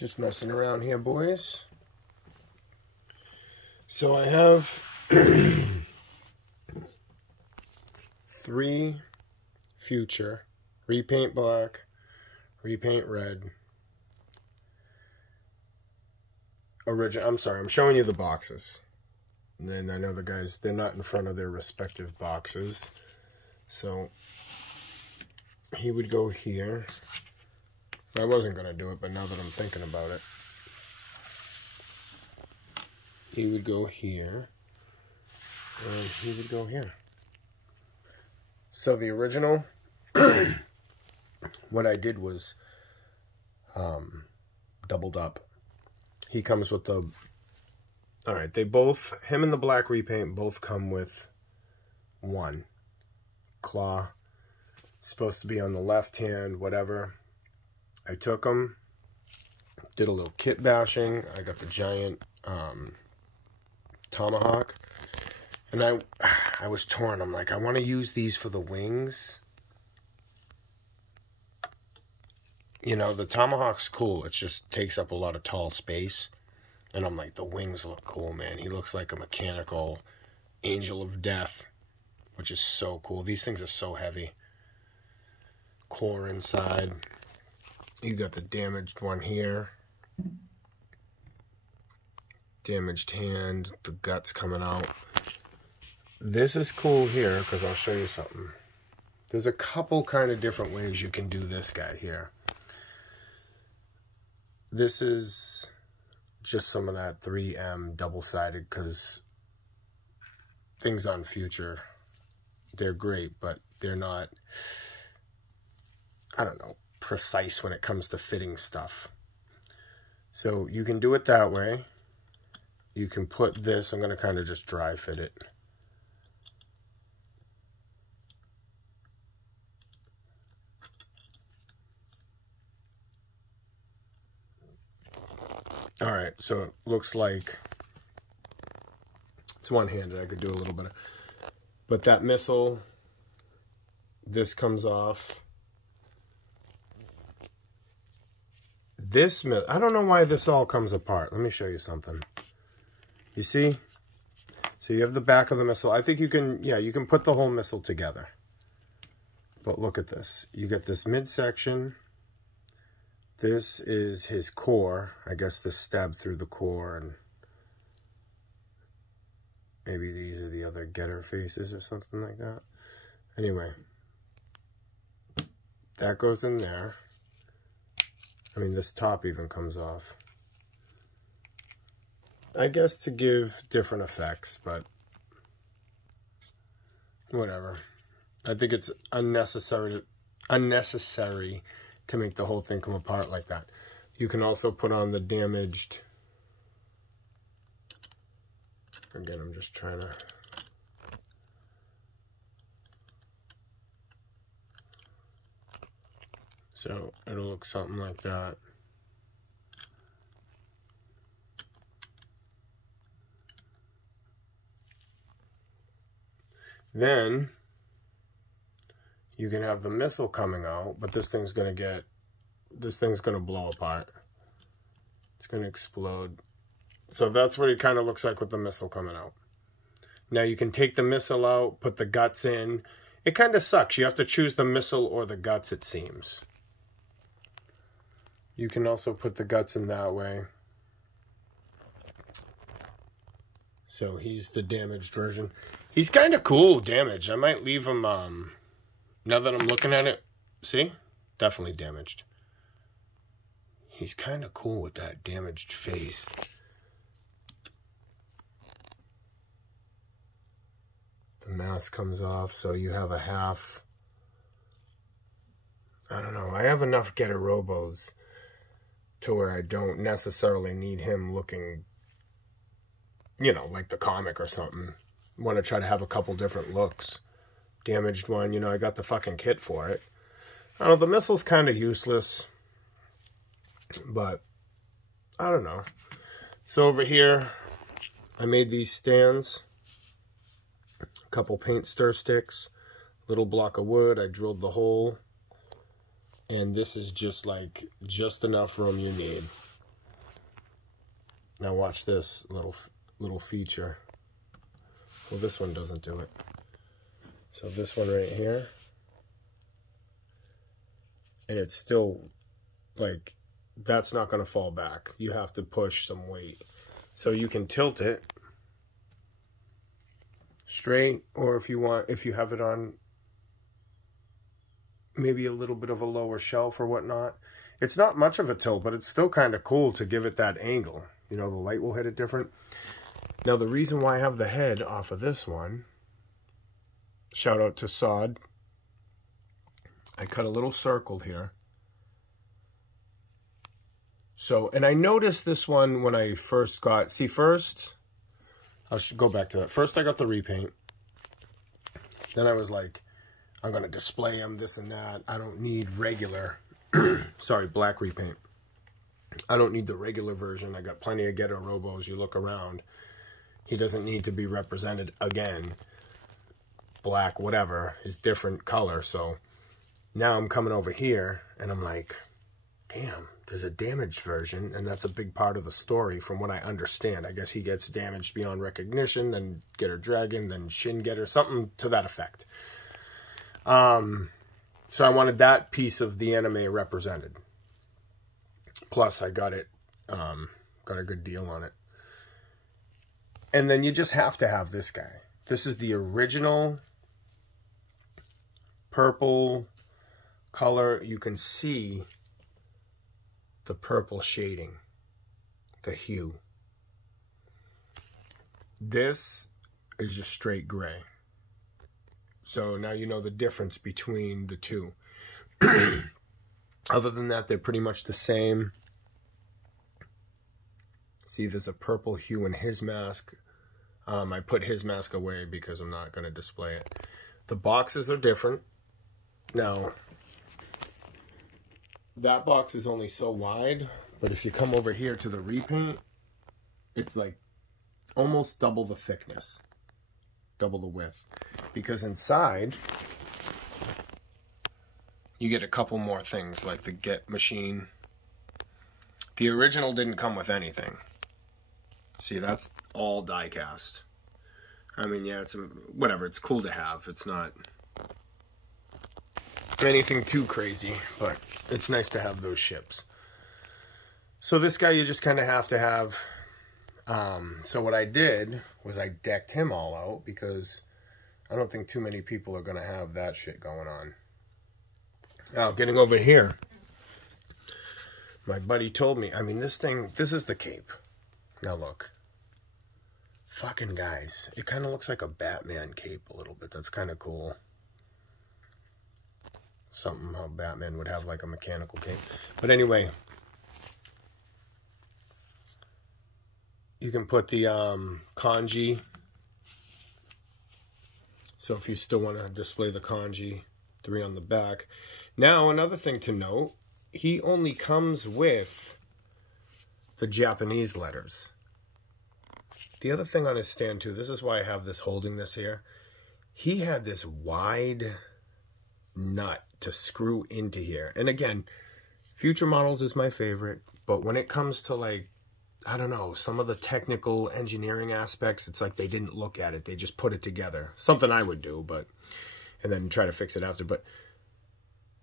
Just messing around here, boys. So I have 3 Fewture, repaint black, repaint red. I'm sorry, I'm showing you the boxes. And then I know the guys, they're not in front of their respective boxes. So he would go here. I wasn't going to do it, but now that I'm thinking about it. He would go here. And he would go here. So the original, what I did was doubled up. He comes with the... Alright, they both, him and the black repaint, both come with 1 claw. Supposed to be on the left hand, whatever. I took them, did a little kit bashing. I got the giant tomahawk. And I was torn. I'm like, I want to use these for the wings. You know, the tomahawk's cool. It just takes up a lot of tall space. And I'm like, the wings look cool, man. He looks like a mechanical angel of death, which is so cool. These things are so heavy. Core inside. You got the damaged one here. Damaged hand. The guts coming out. This is cool here because I'll show you something. There's a couple kind of different ways you can do this guy here. This is just some of that 3M double-sided because things on Fewture, they're great, but they're not, I don't know, precise when it comes to fitting stuff. So you can do it that way. You can put this, I'm going to kind of just dry fit it. All right, so it looks like it's one-handed. I could do a little bit of, but that missile, this comes off. This, I don't know why this all comes apart. Let me show you something. You see? So you have the back of the missile. I think you can, yeah, you can put the whole missile together. But look at this. You get this midsection. This is his core. I guess this stabbed through the core, and maybe these are the other getter faces or something like that. Anyway, that goes in there. I mean, this top even comes off. I guess to give different effects, but whatever. I think it's unnecessary to make the whole thing come apart like that. You can also put on the damaged... Again, I'm just trying to... So it'll look something like that. Then you can have the missile coming out, but this thing's going to blow apart. It's going to explode. So that's what it kind of looks like with the missile coming out. Now you can take the missile out, put the guts in. It kind of sucks. You have to choose the missile or the guts, it seems. You can also put the guts in that way. So he's the damaged version. He's kind of cool, damaged. I might leave him, now that I'm looking at it, see? Definitely damaged. He's kind of cool with that damaged face. The mask comes off, so you have a half. I don't know. I have enough Getter Robos to where I don't necessarily need him looking, you know, like the comic or something. I want to try to have a couple different looks. Damaged one, you know, I got the fucking kit for it. I don't know, the missile's kind of useless, but I don't know. So over here, I made these stands, a couple paint stir sticks, little block of wood. I drilled the hole, and this is just like, just enough room you need. Now watch this little feature. Well, this one doesn't do it. So this one right here, and it's still like, that's not going to fall back. You have to push some weight. So you can tilt it straight, or if you have it on maybe a little bit of a lower shelf or whatnot. It's not much of a tilt, but it's still kind of cool to give it that angle. You know, the light will hit it different. Now, the reason why I have the head off of this one, shout out to Sod. I cut a little circle here. So, and I noticed this one when I first got, see, first, I should go back to that. First, I got the repaint. Then I was like, I'm going to display them, this and that. I don't need regular, sorry, black repaint. I don't need the regular version. I got plenty of ghetto Robos. You look around. He doesn't need to be represented again. Black, whatever, is different color. So now I'm coming over here and I'm like, damn, there's a damaged version. And that's a big part of the story from what I understand. I guess he gets damaged beyond recognition, then Getter Dragon, then Shin Getter, something to that effect. So I wanted that piece of the anime represented. Plus I got it, got a good deal on it. And then you just have to have this guy. This is the original purple color. You can see the purple shading, the hue. This is just straight gray. So now you know the difference between the two. Other than that, they're pretty much the same. See, there's a purple hue in his mask. I put his mask away because I'm not going to display it. The boxes are different. Now, that box is only so wide, but if you come over here to the repaint, it's like almost double the thickness, double the width. Because inside, you get a couple more things like the Get machine. The original didn't come with anything. See, that's all die cast. I mean, yeah, it's whatever. It's cool to have. It's not anything too crazy, but it's nice to have those ships. So this guy you just kind of have to have. So what I did was I decked him all out because I don't think too many people are going to have that shit going on. Now, getting over here, my buddy told me, I mean, this thing, this is the cape. Now look. Fucking guys. It kind of looks like a Batman cape a little bit. That's kind of cool. Something how Batman would have like a mechanical cape. But anyway. You can put the kanji. So if you still want to display the kanji 3 on the back. Now, another thing to note. He only comes with the Japanese letters. The other thing on his stand too, this is why I have this holding this here. He had this wide nut to screw into here. And again, Fewture models is my favorite. But when it comes to like, I don't know, some of the technical engineering aspects, it's like they didn't look at it. They just put it together. Something I would do, but, and then try to fix it after. But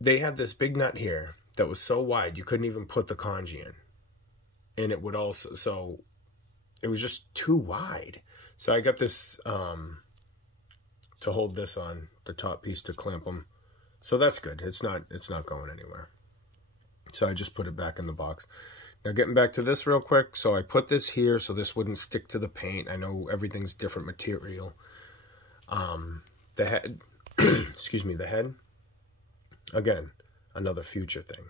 they had this big nut here that was so wide, you couldn't even put the kanji in. And it would also, so it was just too wide. So I got this to hold this on, the top piece to clamp them. So that's good. It's not going anywhere. So I just put it back in the box. Now getting back to this real quick. So I put this here so this wouldn't stick to the paint. I know everything's different material. The head, excuse me, the head. Again, another Fewture thing.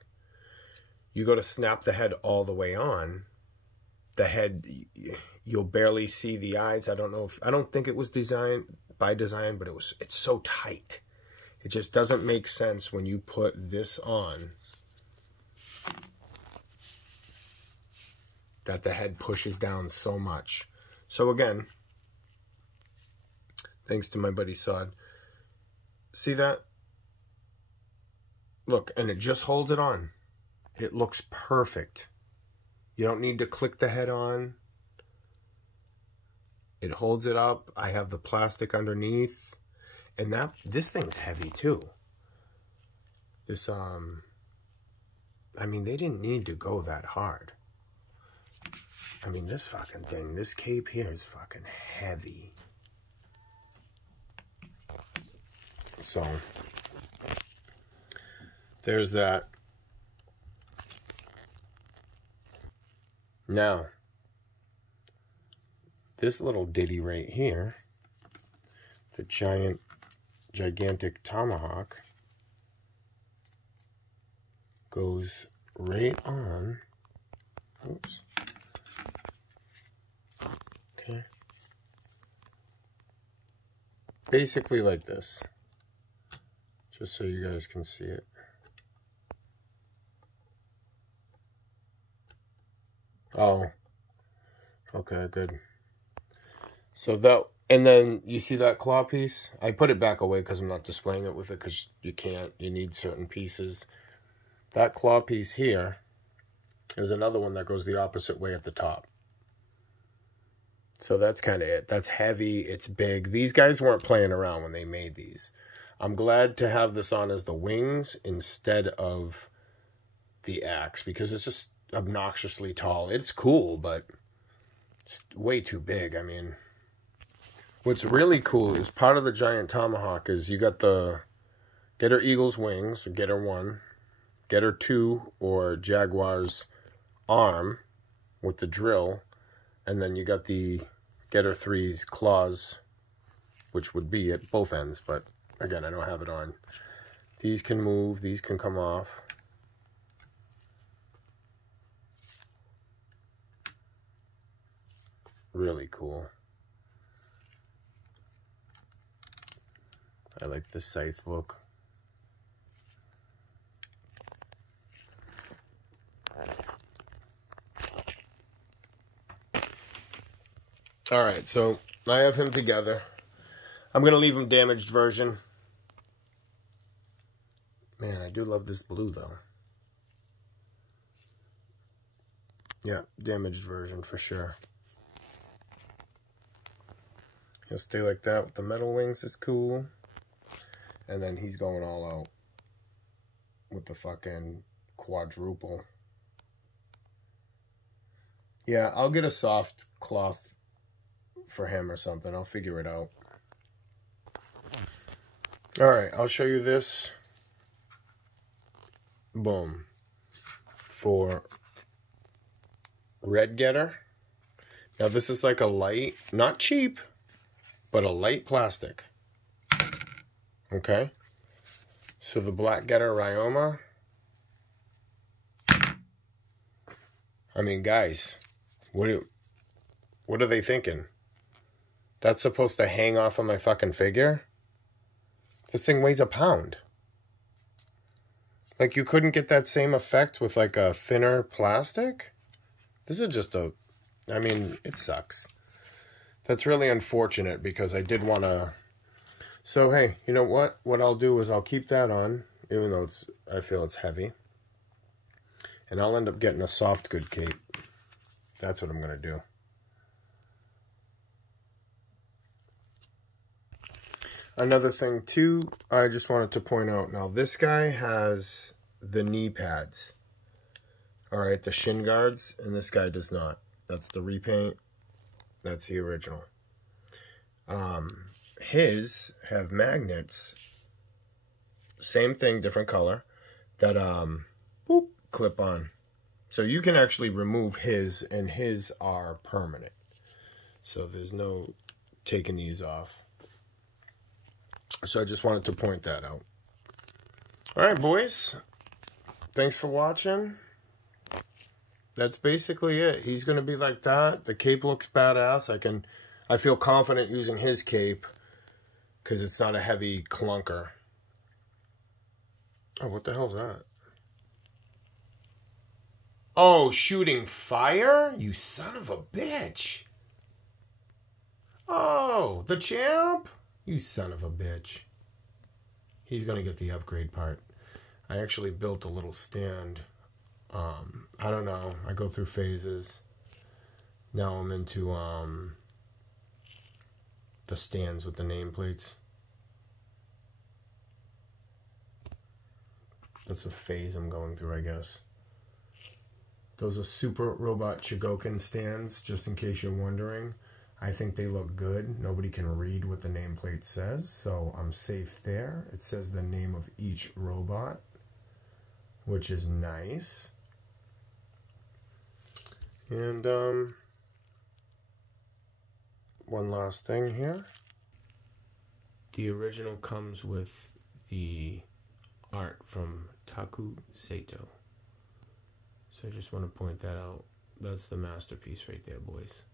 You go to snap the head all the way on, the head, you'll barely see the eyes. I don't think it was designed by design, but it's so tight. It just doesn't make sense when you put this on that the head pushes down so much. So again, thanks to my buddy Sod. See that? Look, and it just holds it on. It looks perfect. You don't need to click the head on. It holds it up. I have the plastic underneath. And this thing's heavy too. This, I mean, they didn't need to go that hard. I mean, this fucking thing, this cape here is fucking heavy. So, there's that. Now, this little ditty right here, the gigantic tomahawk, goes right on. Oops. Okay. Basically like this. Just so you guys can see it. Oh. Okay, good. So that, and then you see that claw piece? I put it back away because I'm not displaying it with it because you can't. You need certain pieces. That claw piece here is another one that goes the opposite way at the top. So that's kind of it. That's heavy. It's big. These guys weren't playing around when they made these. I'm glad to have this on as the wings instead of the axe because it's just obnoxiously tall. It's cool, but it's way too big. I mean, what's really cool is part of the giant tomahawk is you got the Getter Eagle's wings, or Getter 1, Getter 2, or Jaguar's arm with the drill, and then you got the Getter 3's claws, which would be at both ends, but again, I don't have it on. These can move, these can come off. Really cool. I like the scythe look. Alright, so I have him together. I'm going to leave him damaged version. Man, I do love this blue though. Yeah, damaged version for sure. He'll stay like that with the metal wings is cool. And then he's going all out with the fucking quadruple. Yeah, I'll get a soft cloth for him or something. I'll figure it out. Alright, I'll show you this. Boom. For Red Getter. Now this is like a light, not cheap, but a light plastic. Okay. So the Black Getter Ryoma. I mean, guys, what are they thinking? That's supposed to hang off of my fucking figure? This thing weighs a pound. Like, you couldn't get that same effect with, like, a thinner plastic? This is just a... I mean, it sucks. That's really unfortunate because I did want to... So, hey, you know what? What I'll do is I'll keep that on, even though I feel it's heavy. And I'll end up getting a soft good cape. That's what I'm going to do. Another thing, too, I just wanted to point out. Now, this guy has the knee pads. All right, the shin guards, and this guy does not. That's the repaint. That's the original. His have magnets. Same thing, different color. That, boop, clip on. So you can actually remove his, and his are permanent. So there's no taking these off. So I just wanted to point that out. All right, boys. Thanks for watching. That's basically it. He's going to be like that. The cape looks badass. I feel confident using his cape because it's not a heavy clunker. Oh, what the hell's that? Oh, shooting fire? You son of a bitch. Oh, the champ? You son of a bitch. He's going to get the upgrade part. I actually built a little stand. I don't know. I go through phases. Now I'm into the stands with the nameplates. That's a phase I'm going through, I guess. Those are Super Robot GOKIN stands, just in case you're wondering. I think they look good. Nobody can read what the nameplate says, so I'm safe there. It says the name of each robot, which is nice. And one last thing here. The original comes with the art from Taku Sato. So I just want to point that out. That's the masterpiece right there, boys.